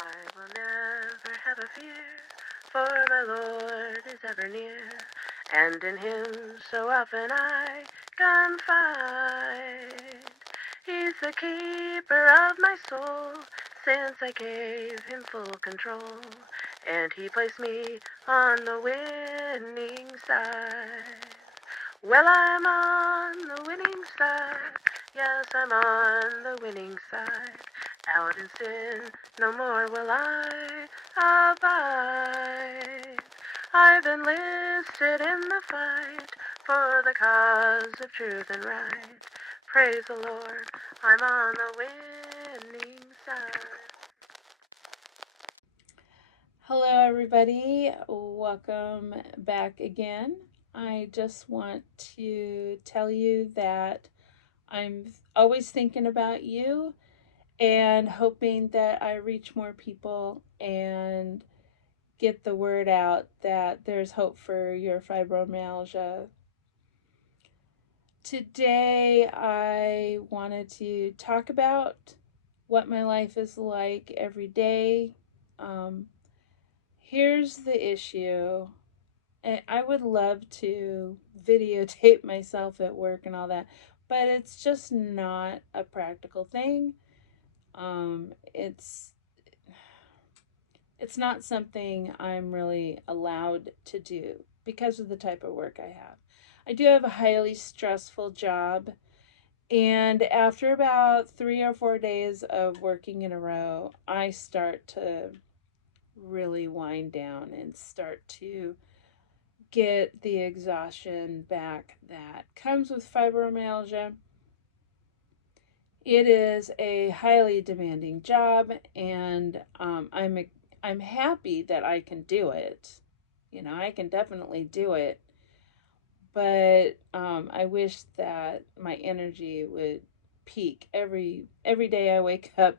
I will never have a fear, for my Lord is ever near, and in him so often I confide. He's the keeper of my soul, since I gave him full control, and he placed me on the winning side. Well, I'm on the winning side. Yes, I'm on the winning side. Out in sin, no more will I abide. I've enlisted in the fight for the cause of truth and right. Praise the Lord, I'm on the winning side. Hello, everybody. Welcome back again. I just want to tell you that I'm always thinking about you and hoping that I reach more people and get the word out that there's hope for your fibromyalgia. Today, I wanted to talk about what my life is like every day. Um, Here's the issue. And I would love to videotape myself at work and all that, but it's just not a practical thing. Um, it's it's not something I'm really allowed to do because of the type of work I have. I do have a highly stressful job, and after about 3 or 4 days of working in a row, I start to really wind down and start to get the exhaustion back that comes with fibromyalgia. It is a highly demanding job, and I'm happy that I can do it. You know, I can definitely do it, but I wish that my energy would peak every day I wake up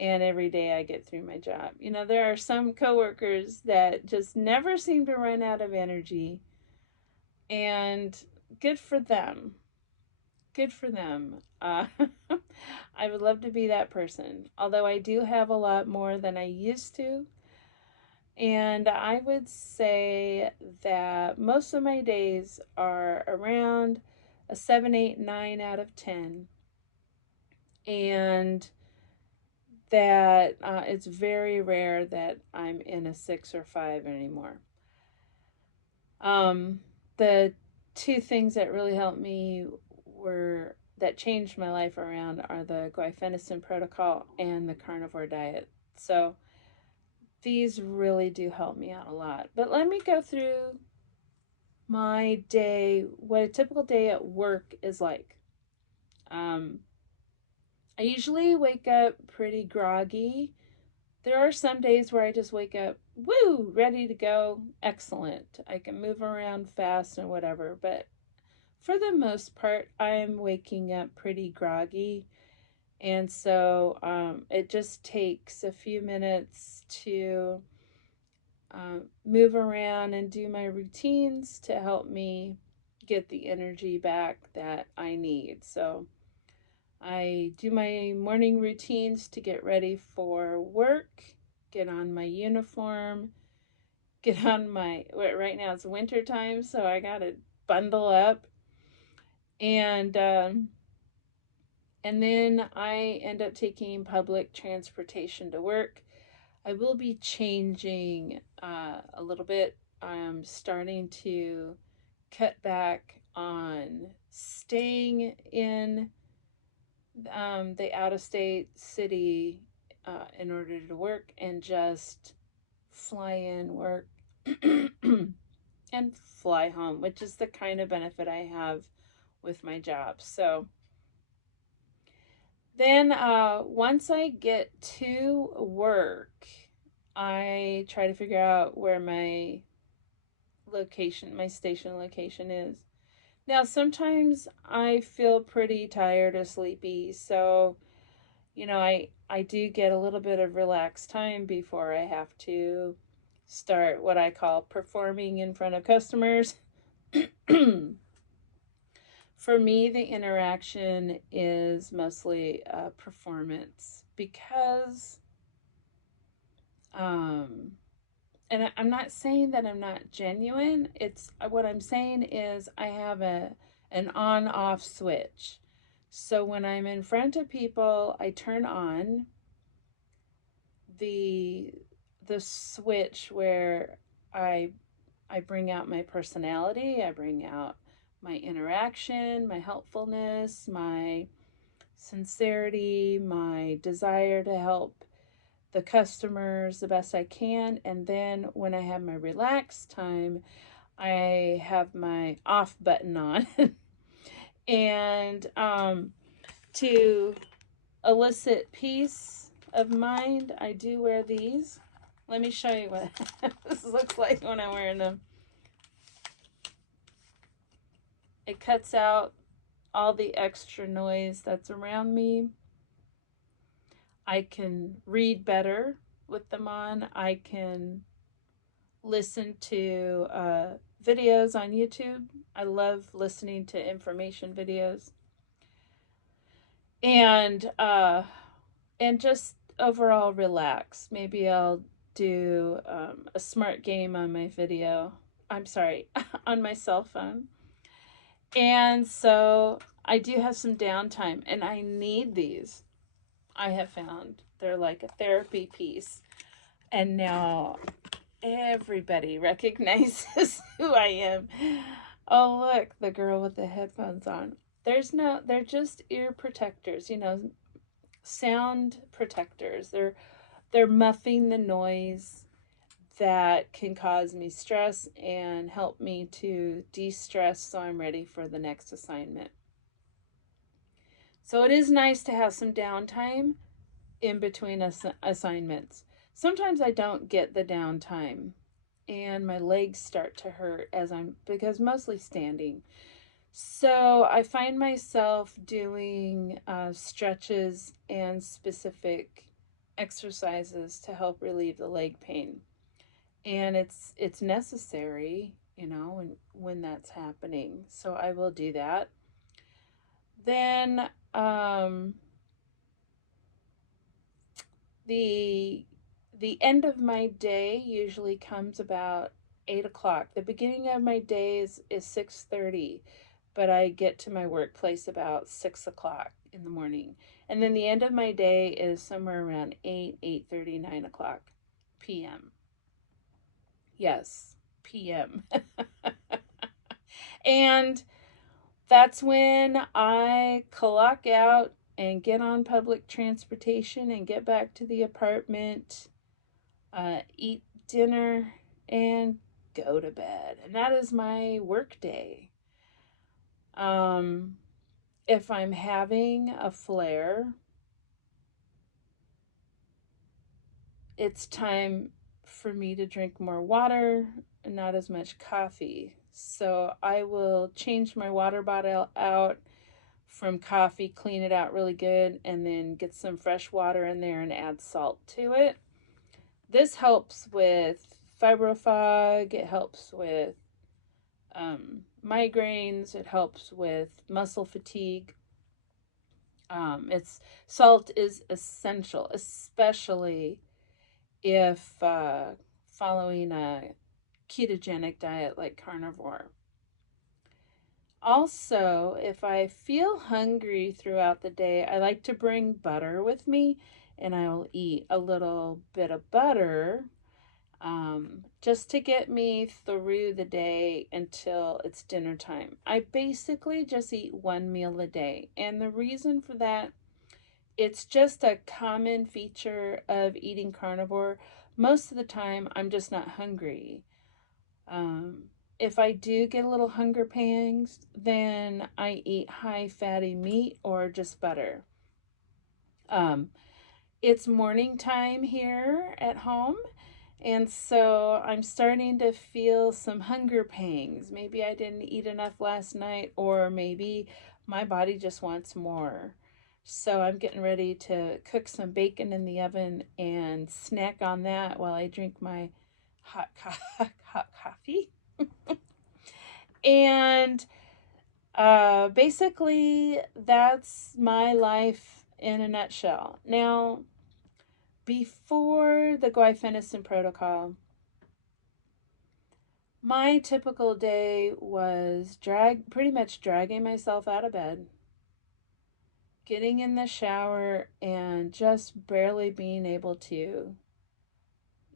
and every day I get through my job. You know, there are some coworkers that just never seem to run out of energy, and good for them. Good for them. I would love to be that person, although I do have a lot more than I used to. And I would say that most of my days are around a 7, 8, 9 out of 10. And that it's very rare that I'm in a 6 or 5 anymore. Um, the two things that really helped me were that changed my life around are the guaifenesin protocol and the carnivore diet. So these really do help me out a lot. But let me go through my day, what a typical day at work is like. Um, I usually wake up pretty groggy. There are some days where I just wake up, woo, ready to go, excellent. I can move around fast and whatever, but for the most part, I'm waking up pretty groggy. And so it just takes a few minutes to move around and do my routines to help me get the energy back that I need. So I do my morning routines to get ready for work, get on my uniform, get on my, right now it's winter time, so I got to bundle up. And and then I end up taking public transportation to work. I will be changing a little bit. I'm starting to cut back on staying in the out of state city in order to work and just fly in, work, and fly home, which is the kind of benefit I have with my job. So then once I get to work, I try to figure out where my location, my station location is. Now, sometimes I feel pretty tired or sleepy, so you know, I do get a little bit of relaxed time before I have to start what I call performing in front of customers. For me, the interaction is mostly performance because Um, and I'm not saying that I'm not genuine. It's what I'm saying is I have an on-off switch. So when I'm in front of people, I turn on the the switch where I I bring out my personality, I bring out my interaction, my helpfulness, my sincerity, my desire to help the customers the best I can. And then when I have my relaxed time, I have my off button on. And to elicit peace of mind, I do wear these. Let me show you what this looks like when I'm wearing them. It cuts out all the extra noise that's around me. I can read better with them on. I can listen to videos on YouTube. I love listening to information videos. And just overall relax. Maybe I'll do a smart game on my video. I'm sorry, on my cell phone. And so I do have some downtime, and I need these. I have found they're like a therapy piece. And now everybody recognizes who I am. Oh, look, the girl with the headphones on. They're just ear protectors, sound protectors. They're muffing the noise that can cause me stress and help me to de-stress so I'm ready for the next assignment. So it is nice to have some downtime in between assignments. Sometimes I don't get the downtime and my legs start to hurt because mostly standing. So I find myself doing stretches and specific exercises to help relieve the leg pain. And it's necessary, when that's happening. So I will do that. Then the end of my day usually comes about 8 o'clock. The beginning of my day is 6:30, but I get to my workplace about 6 o'clock in the morning. And then the end of my day is somewhere around 8:30, 9 o'clock p.m. Yes, p.m. And that's when I clock out and get on public transportation and get back to the apartment, eat dinner, and go to bed. And that is my work day. If I'm having a flare, it's time for me to drink more water and not as much coffee. So I will change my water bottle out from coffee, clean it out really good, and then get some fresh water in there and add salt to it. This helps with fibrofog, it helps with migraines, it helps with muscle fatigue. Salt is essential, especially if following a ketogenic diet like carnivore. Also, if I feel hungry throughout the day, I like to bring butter with me, and I will eat a little bit of butter just to get me through the day until it's dinner time. I basically just eat one meal a day, and the reason for that, it's just a common feature of eating carnivore. Most of the time, I'm just not hungry. If I do get a little hunger pangs, then I eat high fatty meat or just butter. It's morning time here at home, and so I'm starting to feel some hunger pangs. Maybe I didn't eat enough last night, or maybe my body just wants more. So I'm getting ready to cook some bacon in the oven and snack on that while I drink my hot coffee. And basically, that's my life in a nutshell. Now, before the guaifenesin protocol, my typical day was pretty much dragging myself out of bed, getting in the shower, and just barely being able to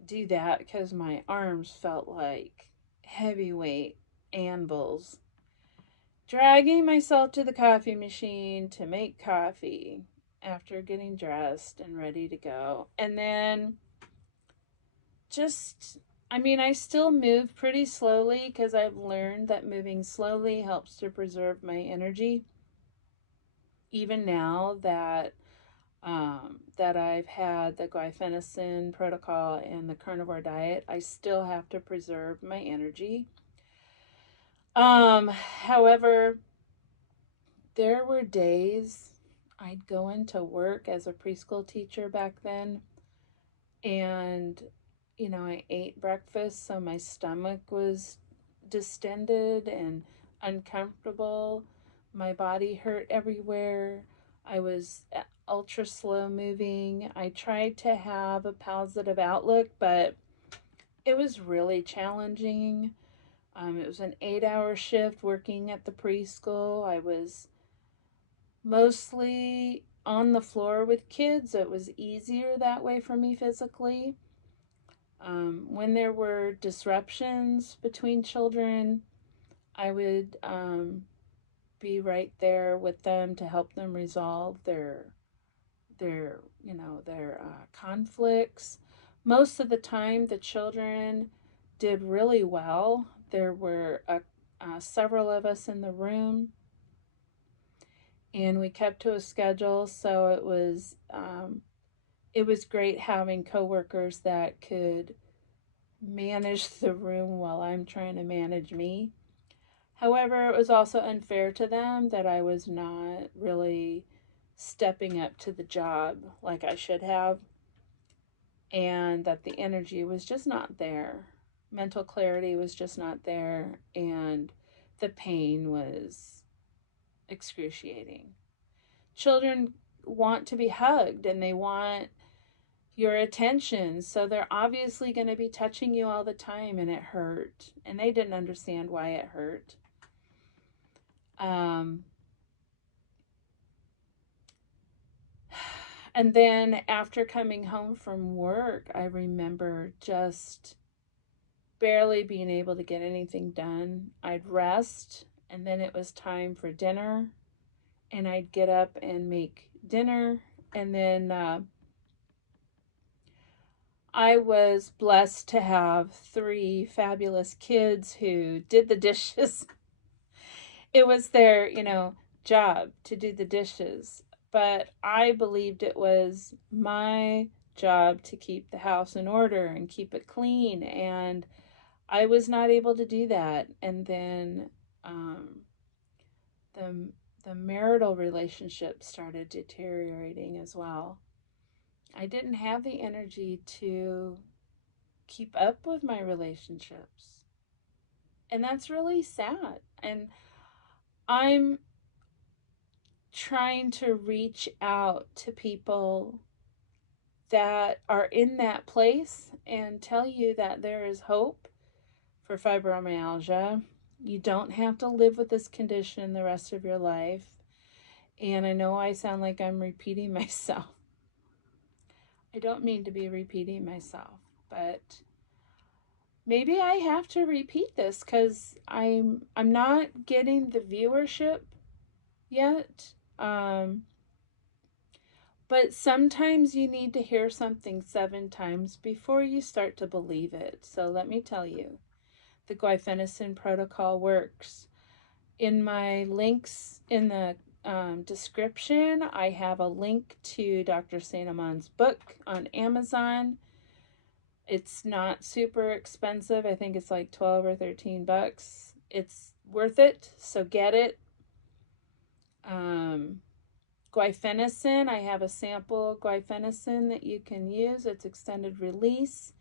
do that because my arms felt like heavyweight anvils. Dragging myself to the coffee machine to make coffee after getting dressed and ready to go. And then I still move pretty slowly because I've learned that moving slowly helps to preserve my energy. Even now that I've had the guaifenesin protocol and the carnivore diet, I still have to preserve my energy. However, there were days I'd go into work as a preschool teacher back then, and I ate breakfast, so my stomach was distended and uncomfortable. My body hurt everywhere. I was ultra slow moving. I tried to have a positive outlook, but it was really challenging. It was an 8-hour shift working at the preschool. I was mostly on the floor with kids. It was easier that way for me physically. When there were disruptions between children, I would be right there with them to help them resolve their conflicts. Most of the time, the children did really well. There were several of us in the room, and we kept to a schedule, so it was great having coworkers that could manage the room while I'm trying to manage me. However, it was also unfair to them that I was not really stepping up to the job like I should have, and that the energy was just not there. Mental clarity was just not there, and the pain was excruciating. Children want to be hugged and they want your attention, so they're obviously going to be touching you all the time, and it hurt, and they didn't understand why it hurt. And then after coming home from work, I remember just barely being able to get anything done. I'd rest, and then it was time for dinner, and I'd get up and make dinner, and then I was blessed to have 3 fabulous kids who did the dishes. It was their, job to do the dishes, but I believed it was my job to keep the house in order and keep it clean, and I was not able to do that. And then the the marital relationship started deteriorating as well. I didn't have the energy to keep up with my relationships. And that's really sad. And I'm trying to reach out to people that are in that place and tell you that there is hope for fibromyalgia. You don't have to live with this condition the rest of your life. And I know I sound like I'm repeating myself. I don't mean to be repeating myself, but maybe I have to repeat this because I'm not getting the viewership yet. But sometimes you need to hear something 7 times before you start to believe it. So let me tell you, the guaifenesin protocol works. In my links in the description, I have a link to Dr. Saint Aman's book on Amazon. It's not super expensive. I think it's like 12 or 13 bucks. It's worth it, so get it. Guaifenesin, I have a sample guaifenesin that you can use. It's extended release.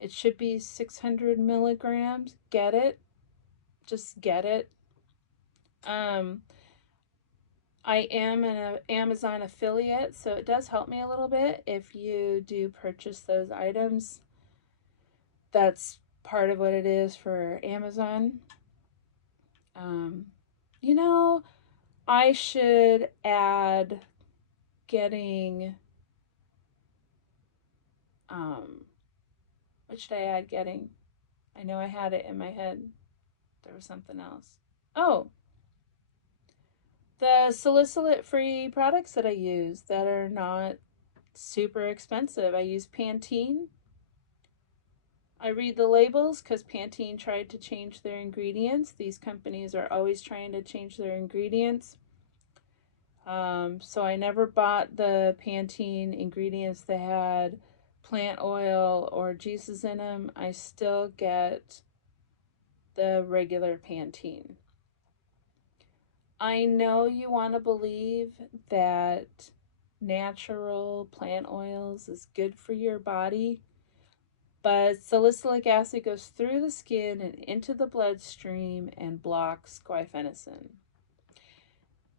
It should be 600 milligrams. Get it. Just get it. I am an Amazon affiliate, so it does help me a little bit if you do purchase those items. That's part of what it is for Amazon. Um, you know, I should add getting, um, what should I add getting? I know I had it in my head. There was something else. Oh, the salicylate free products that I use that are not super expensive. I use Pantene. I read the labels because Pantene tried to change their ingredients. These companies are always trying to change their ingredients. So I never bought the Pantene ingredients that had plant oil or juices in them. I still get the regular Pantene. I know you want to believe that natural plant oils is good for your body, but salicylic acid goes through the skin and into the bloodstream and blocks guaifenesin.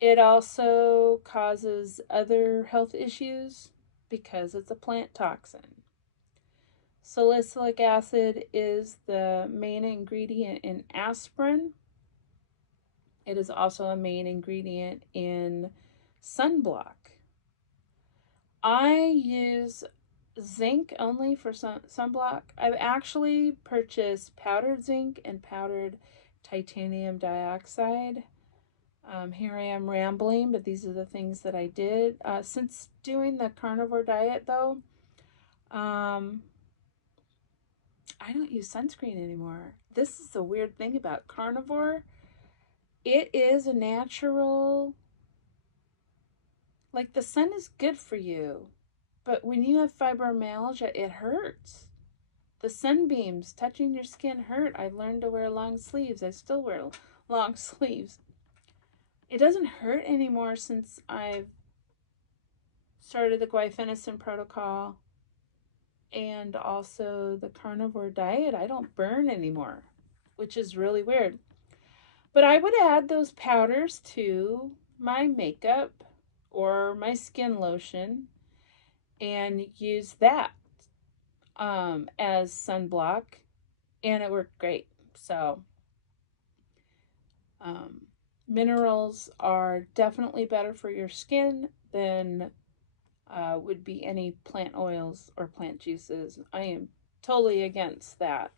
It also causes other health issues because it's a plant toxin. Salicylic acid is the main ingredient in aspirin. It is also a main ingredient in sunblock. I use zinc only for sunblock. I've actually purchased powdered zinc and powdered titanium dioxide. Here I am rambling, but these are the things that I did. Since doing the carnivore diet, though, I don't use sunscreen anymore. This is the weird thing about carnivore. It is a natural, like the sun is good for you, but when you have fibromyalgia, it hurts. The sunbeams touching your skin hurt. I've learned to wear long sleeves. I still wear long sleeves. It doesn't hurt anymore since I've started the guaifenesin protocol and also the carnivore diet. I don't burn anymore, which is really weird. But I would add those powders to my makeup or my skin lotion and use that as sunblock, and it worked great. So, um, minerals are definitely better for your skin than would be any plant oils or plant juices. I am totally against that.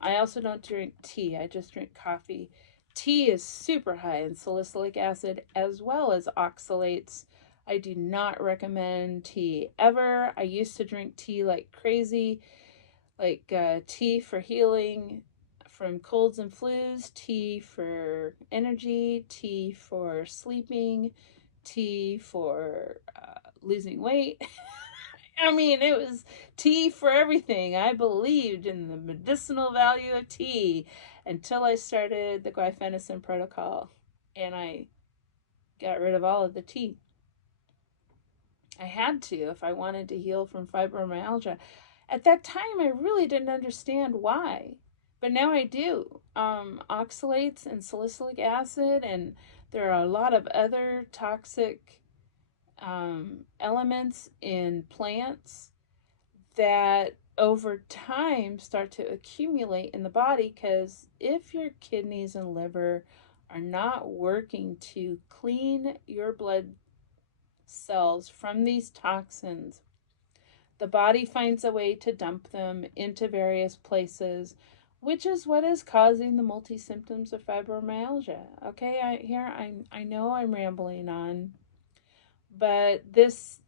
I also don't drink tea, I just drink coffee. Tea is super high in salicylic acid as well as oxalates. I do not recommend tea ever. I used to drink tea like crazy, like tea for healing from colds and flus, tea for energy, tea for sleeping, tea for losing weight. I mean, it was tea for everything. I believed in the medicinal value of tea until I started the guaifenesin protocol and I got rid of all of the tea. I had to if I wanted to heal from fibromyalgia. At that time, I really didn't understand why, but now I do. Oxalates and salicylic acid, and there are a lot of other toxic elements in plants that over time start to accumulate in the body because if your kidneys and liver are not working to clean your blood cells from these toxins, the body finds a way to dump them into various places, which is what is causing the multi symptoms of fibromyalgia. Okay, I know I'm rambling on, but this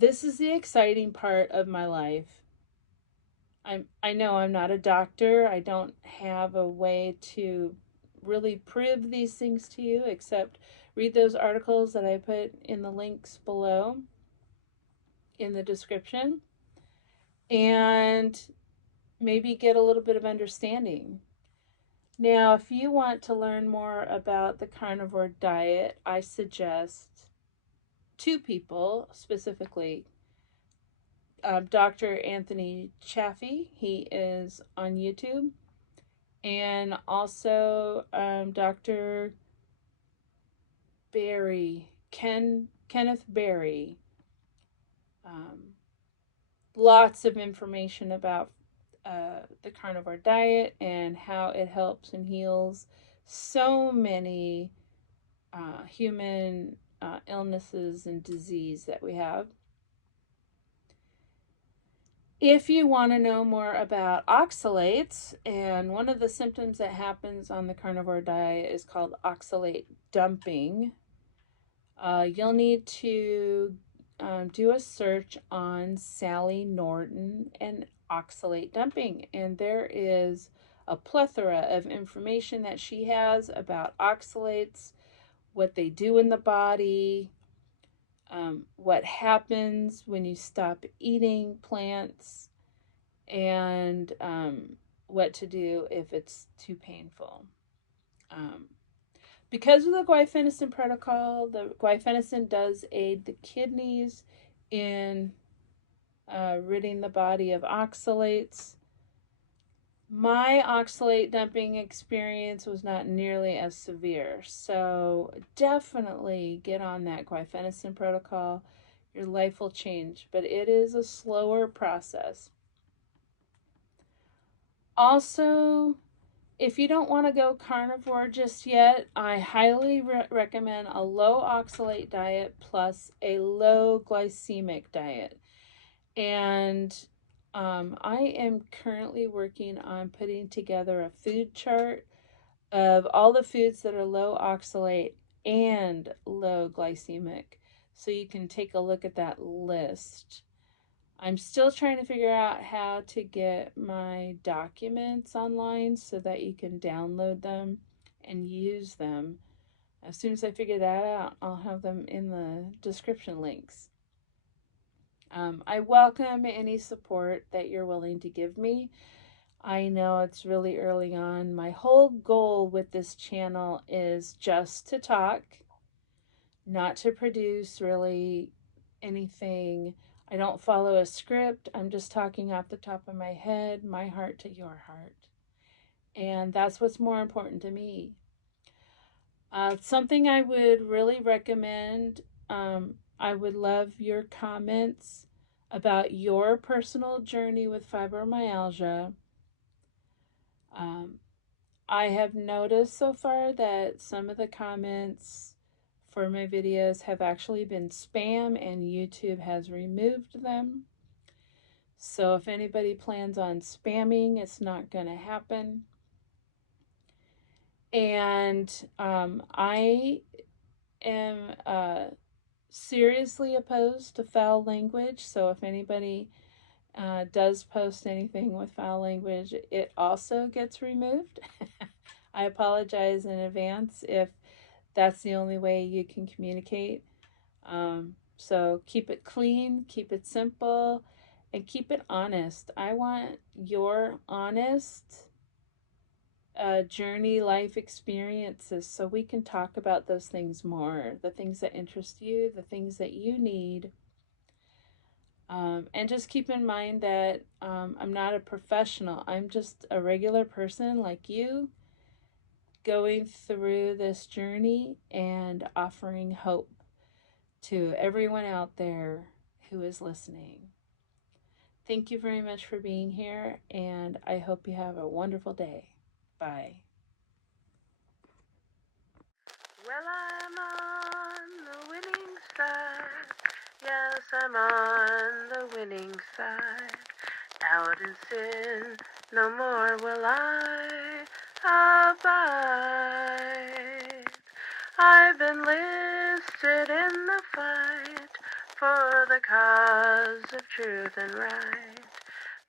is the exciting part of my life. I know I'm not a doctor. I don't have a way to really prove these things to you except read those articles that I put in the links below in the description and maybe get a little bit of understanding. Now, if you want to learn more about the carnivore diet, I suggest two people specifically. Dr. Anthony Chaffee, he is on YouTube, and also Dr. Kenneth Berry. Lots of information about the carnivore diet and how it helps and heals so many human illnesses and disease that we have. If you want to know more about oxalates, and one of the symptoms that happens on the carnivore diet is called oxalate dumping, you'll need to do a search on Sally Norton and oxalate dumping. And there is a plethora of information that she has about oxalates, what they do in the body, what happens when you stop eating plants, and what to do if it's too painful. Because of the guaifenesin protocol, the guaifenesin does aid the kidneys in ridding the body of oxalates. My oxalate dumping experience was not nearly as severe, so definitely get on that guaifenesin protocol. Your life will change, but it is a slower process. Also, if you don't want to go carnivore just yet, I highly recommend a low oxalate diet plus a low glycemic diet. And I am currently working on putting together a food chart of all the foods that are low oxalate and low glycemic, so you can take a look at that list. I'm still trying to figure out how to get my documents online so that you can download them and use them. As soon as I figure that out, I'll have them in the description links. I welcome any support that you're willing to give me. I know it's really early on. My whole goal with this channel is just to talk, not to produce really anything. I don't follow a script. I'm just talking off the top of my head, my heart to your heart. And that's what's more important to me. Something I would really recommend, I would love your comments about your personal journey with fibromyalgia. I have noticed so far that some of the comments for my videos have actually been spam, and YouTube has removed them. So if anybody plans on spamming, it's not going to happen. And I am seriously opposed to foul language. So if anybody does post anything with foul language, it also gets removed. I apologize in advance if that's the only way you can communicate. So keep it clean, keep it simple, and keep it honest. I want your honest journey, life experiences, so we can talk about those things more, the things that interest you, the things that you need. And just keep in mind that I'm not a professional. I'm just a regular person like you, going through this journey and offering hope to everyone out there who is listening. Thank you very much for being here, and I hope you have a wonderful day. Bye. Well, I'm on the winning side. Yes, I'm on the winning side. Out in sin, no more will I abide. I've enlisted in the fight for the cause of truth and right.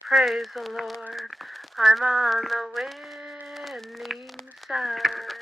Praise the Lord, I'm on the winning side.